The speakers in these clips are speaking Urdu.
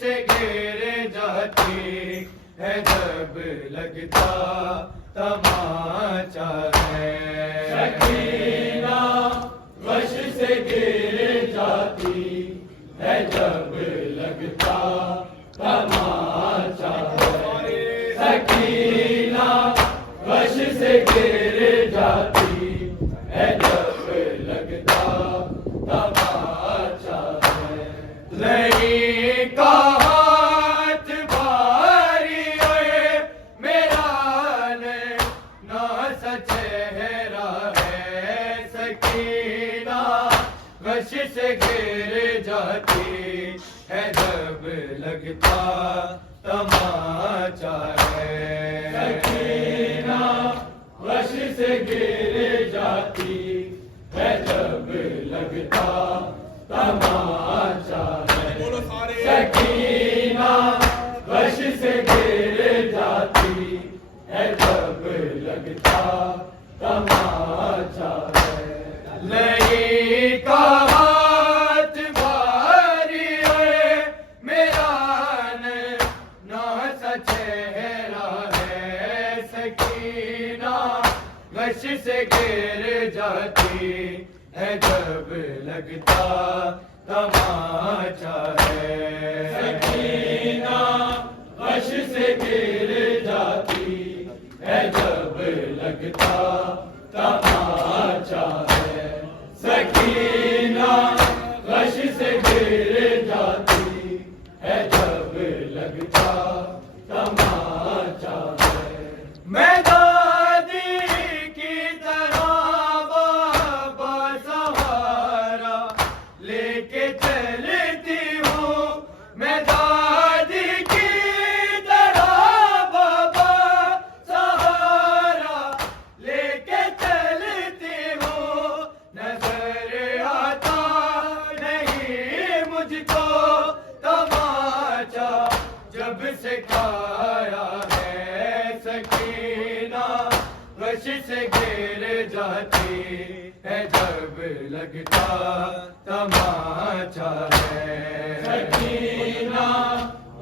سے گر جاتی ہے جب لگتا تماچا ہے. سکینہ وش سے گر جاتی ہے جب لگتا تماچا ہے. سکینہ وش سے گر جاتی ہے جب لگتا تماچا ہے. لئی کا ہاتھ بھاری ہے میرا نا سا چہرہ ہے. سکینہ وش سے گر جاتی ہے جب لگتا تماچا ہے. سکینہ وش سے گر جاتی ہے جب لگتا تماچا ہے. سکینہ وش سے گر جاتی ہے جب لگتا تماچا ہے. لئی کا ہاتھ بھاری ہے میرا نا سا چہرہ ہے. سکینہ وش سے گر جاتی ہے جب لگتا تماچا ہے. سکینہ وش سے گر جاتی ہے جب لگتا تماچا ہے. سکینہ وش سے گر جاتی ہے جب لگتا تماچا ہے. میں دادی کی طرح بابا سہارا لے کے چلتی ہوں. میں دادی کی طرح بابا سہارا لے کے چلتی ہوں. نظر آتا نہیں مجھ کو تماچا جب سے کھایا ہے. سکینہ وش سے گر جاتی ہے جب لگتا تماچا ہے. سکینہ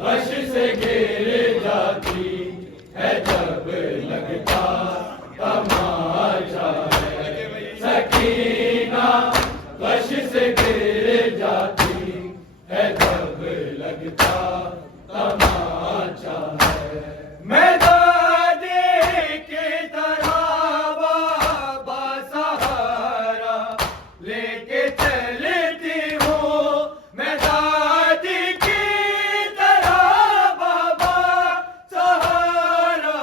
وش سے گر جاتی ہے جب لگتا تماچا ہے. سکینہ وش سے گر جاتی ہے جب لگتا تماچا ہے. میں دادی کی طرح بابا سہارا لے کے چلتی ہوں. میں دادی کی طرح بابا سہارا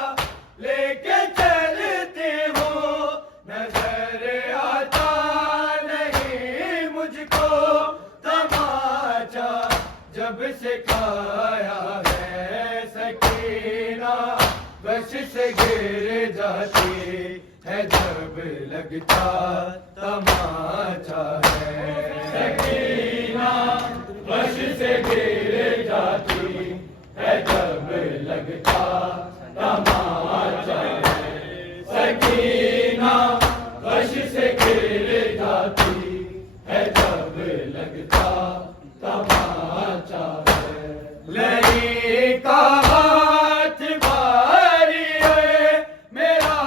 لے کے چلتی ہوں. نظر آتا نہیں مجھ کو تماچا جب سے کھایا ہے. سکینہ وش سے گر جاتی ہے جب لگتا تماچا ہے. سکینہ وش سے گر جاتی ہے جب لگتا تماچا ہے. سکینہ وش سے گر جاتی ہے جب لگتا تماچا ہے. لئی کا ہاتھ بھاری ہے میرا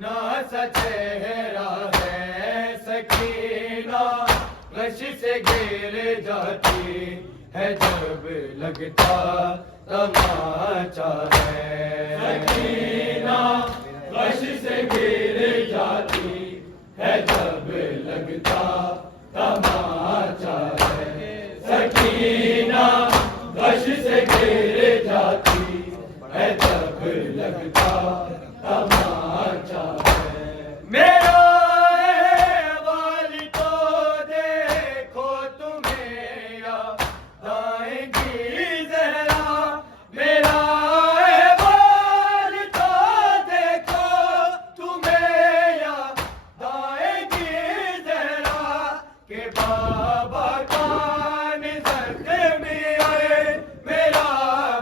نا سا چہرہ ہے. سکینہ وش سے گر جاتی ہے جب لگتا تماچا ہے. سکینہ وش سے گر جاتی ہے جب لگتا تماچا ہے. سکینہ وش سے گر جاتی ہے جب لگتا تماچا ہے. میرا والی تو دیکھو تمہیں یاد آئے گی ذرا. میرا والی تو دیکھو تمہیں یاد آئے گی ذرا کہ بابا کان زخمی ہے میرا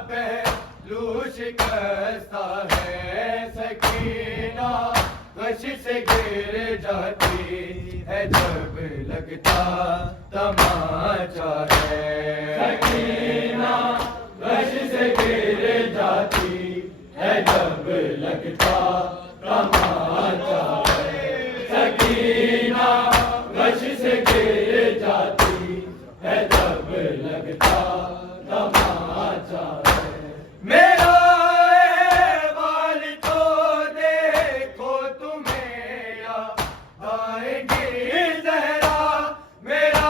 پہلو شکستہ ہے. سکینہ وش سے گر جاتی ہے. ہے جب لگتا تماچا ہے لگتا تماشا ہے میرا احوال تو دیکھو تمہیں یاد آئے گی زہرا میرا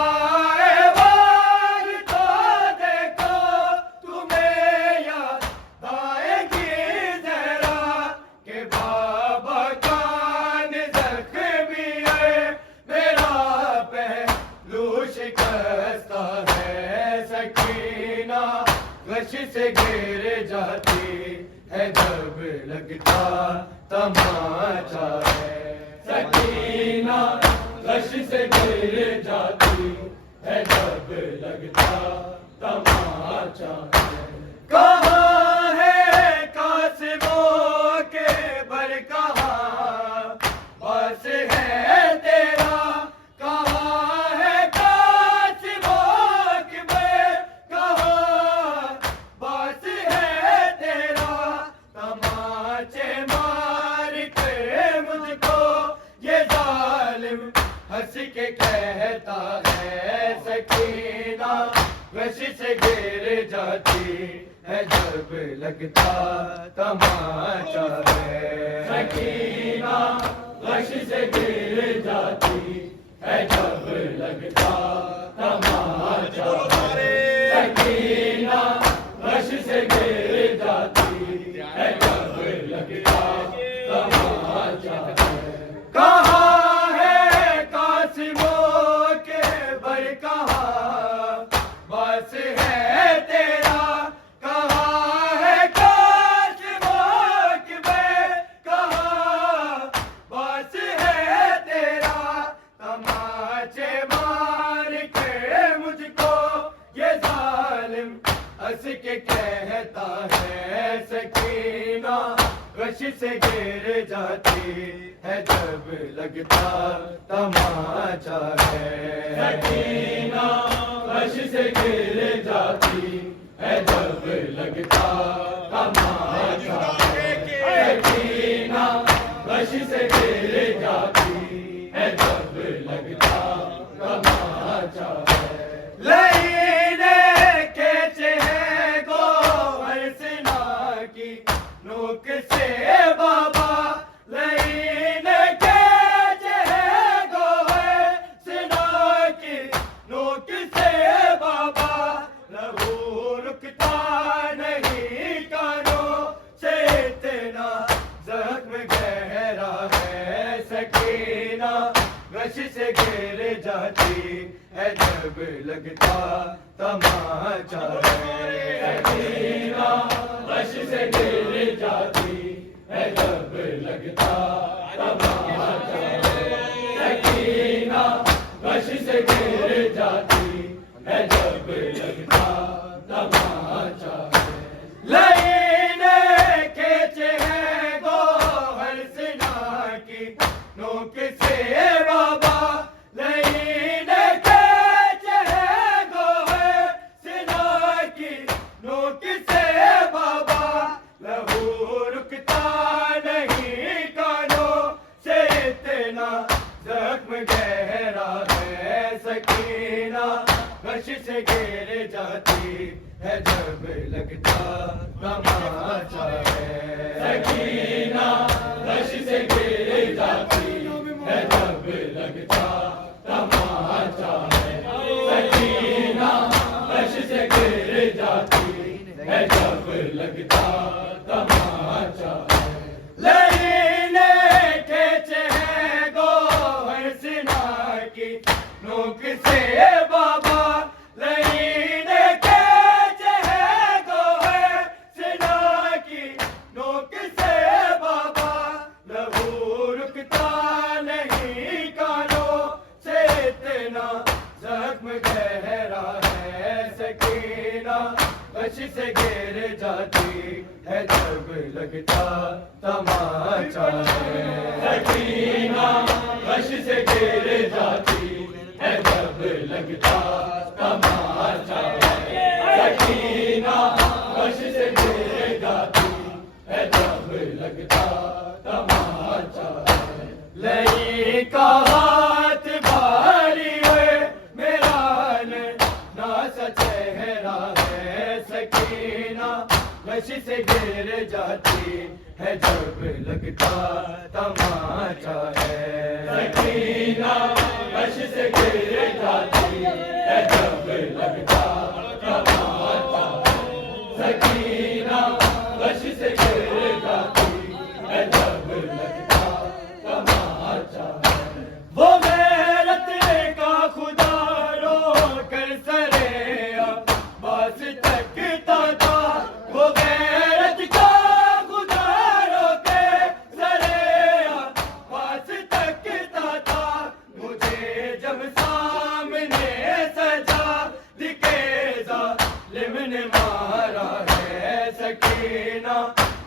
احوال تو دیکھو تمہیں یاد آئے گی زہرا کہ بابا کان زخمی ہے میرا پہلو شکستہ ہے سکینہ غش سے گر جاتی ہے جب لگتا تماشا ہے سکینہ غش سے گر جاتی ہے جب لگتا تماشا ہے کہاں ہے قاسموں کے بر کہاں بس ہے تیرا کہاں ہے قاسموں کے بر کہاں بس ہے تیرا تماچے مار کے مجھ کو یہ ظالم ہنس کے کہتا ہے سکینہ غش سے گر جاتی ہے جب لگتا تماشا ہے سکینہ غش سے گر جاتی ہے جب لگتا تماشا ہے سکینہ غش سے گر جاتی ہے جب لگتا تماشا ہے کہاں ہے قاسموں کے بر کہاں بس ہے تیرا کہاں ہے قاسموں کے بر کہاں بس ہے تیرا تماچے مار کے مجھ کو یہ ظالم ہنس کے کہتا ہے سکینہ غش سے گر جاتی ہے جب لگتا تماشا ہے سکینہ غش سے گر جاتی ہے جب لگتا تماشا ہے سکینہ غش سے گر جاتی ہے جب لگتا تماشا ہے لینے کے چہے گوہر سنا کی نوک سے بابا لینے کے چہے گوہر سنا کی نوک سے بابا لہو رکتا نہیں کانوں سے اتنا زخم گہرا ہے سکینہ غش سے گر جاتی ہے جب لگتا تماشا ہے سکینہ غش سے گر جاتی ہے جب لگتا تماشا ہے سکینہ غش سے گر جاتی ہے جب لگتا تماشا ہے لینے کے چہے گوہر سنا کی نوک سے بابا لینے کے چہے گوہر سنا کی نوک سے بابا لہو رکتا نہیں کانوں سے اتنا زخم گہرا ہے سکینہ غش سے گر جاتی ہے جب لگتا تماشا ہے سکینہ غش سے گر جاتی ہے جب لگتا تماشا ہے سکینہ غش سے گر جاتی ہے جب لگتا تماشا ہے لینے کے چہے گوہر سنا کی نوک سے بابا لینے کے چہے گوہر سنا کی نوک سے بابا لہو رکتا نہیں کانوں سے اتنا زخم گہرا ہے سکینہ غش سے گر جاتی ہے جب لگتا تماشا ہے سکینہ غش سے گر جاتی ہے جب لگتا تماشا ہے سکینہ غش سے گر جاتی ہے جب لگتا تماشا ہے لئی کا ہاتھ بھاری ہے میرا نہ سچے ہے چہرہ ہے سکینہ غش سے گر جاتی ہے جب لگتا تماچا ہے سکینہ غش سے گر جاتی ہے جب لگتا تماچا ہے سکینہ غش سے گر جاتی ہے جب لگتا تماچا ہے وہ غیرت کا خدا رو کر سرے عباس تکتا تھا وہ غیرت کا خدا رو کے سرے عباس تکتا تھا مجھے جب سامنے سجا دکھے ظالم نے مارا ہے سکینہ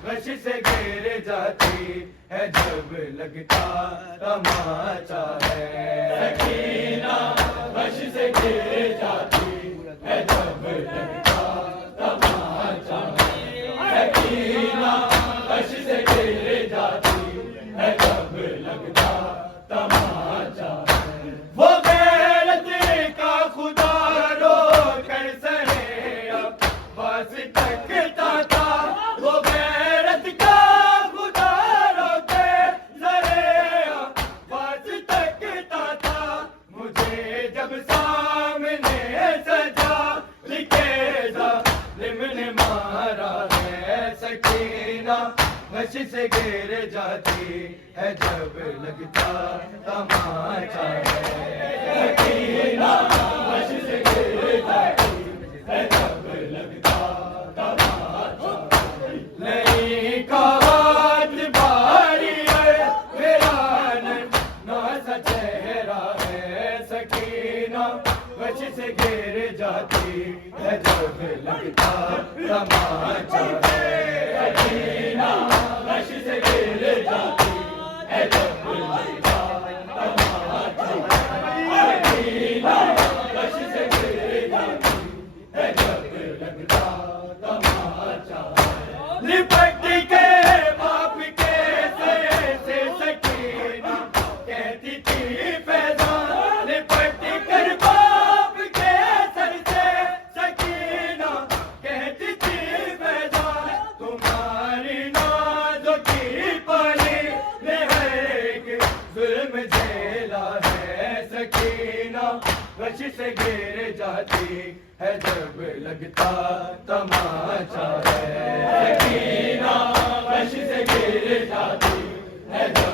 غش سے گر جاتی ہے جب لگتا تماچا ہے سکینہ غش سے گر جاتی ہے جب لگتا تماچا ہے سکینہ غش سے گر جاتی ہے جب لگتا تماچا ہے وہ غیرت کا خدا رو کر سرے عباس تکتا تھا وہ غیرت کا خدا رو کے سرے عباس تکتا تھا مجھے جب سامنے سجا دکھے ظالم نے مارا ہے سکینہ غش سے گر جاتی ہے جب لگتا تماچا ہے سکینہ غش سے گر جاتی ہے جب لگتا تماچا نہیں کہات باری ہے میرا ننا سا چہرہ ہے سکینہ غش سے گر جاتی ہے جب لگتا تماچا ہے سکینہ غش سے گر جاتی ہے جب لگتا تماچا ہے سکینہ غش سے گر جاتی ہے جب لگتا تماچا لپٹ کے باپ کے سر سے سکینہ کہتی تھی فیضان لپٹ کر باپ کے سر سے سکینہ کہتی تھی فیضان تمہاری نازوں کی پالی نے ہر ایک ظلم جھیلا ہے سکینہ غش سے گر جاتی ہے جب لگتا تماچا ہے سکینہ غش سے گر جاتی ہے جب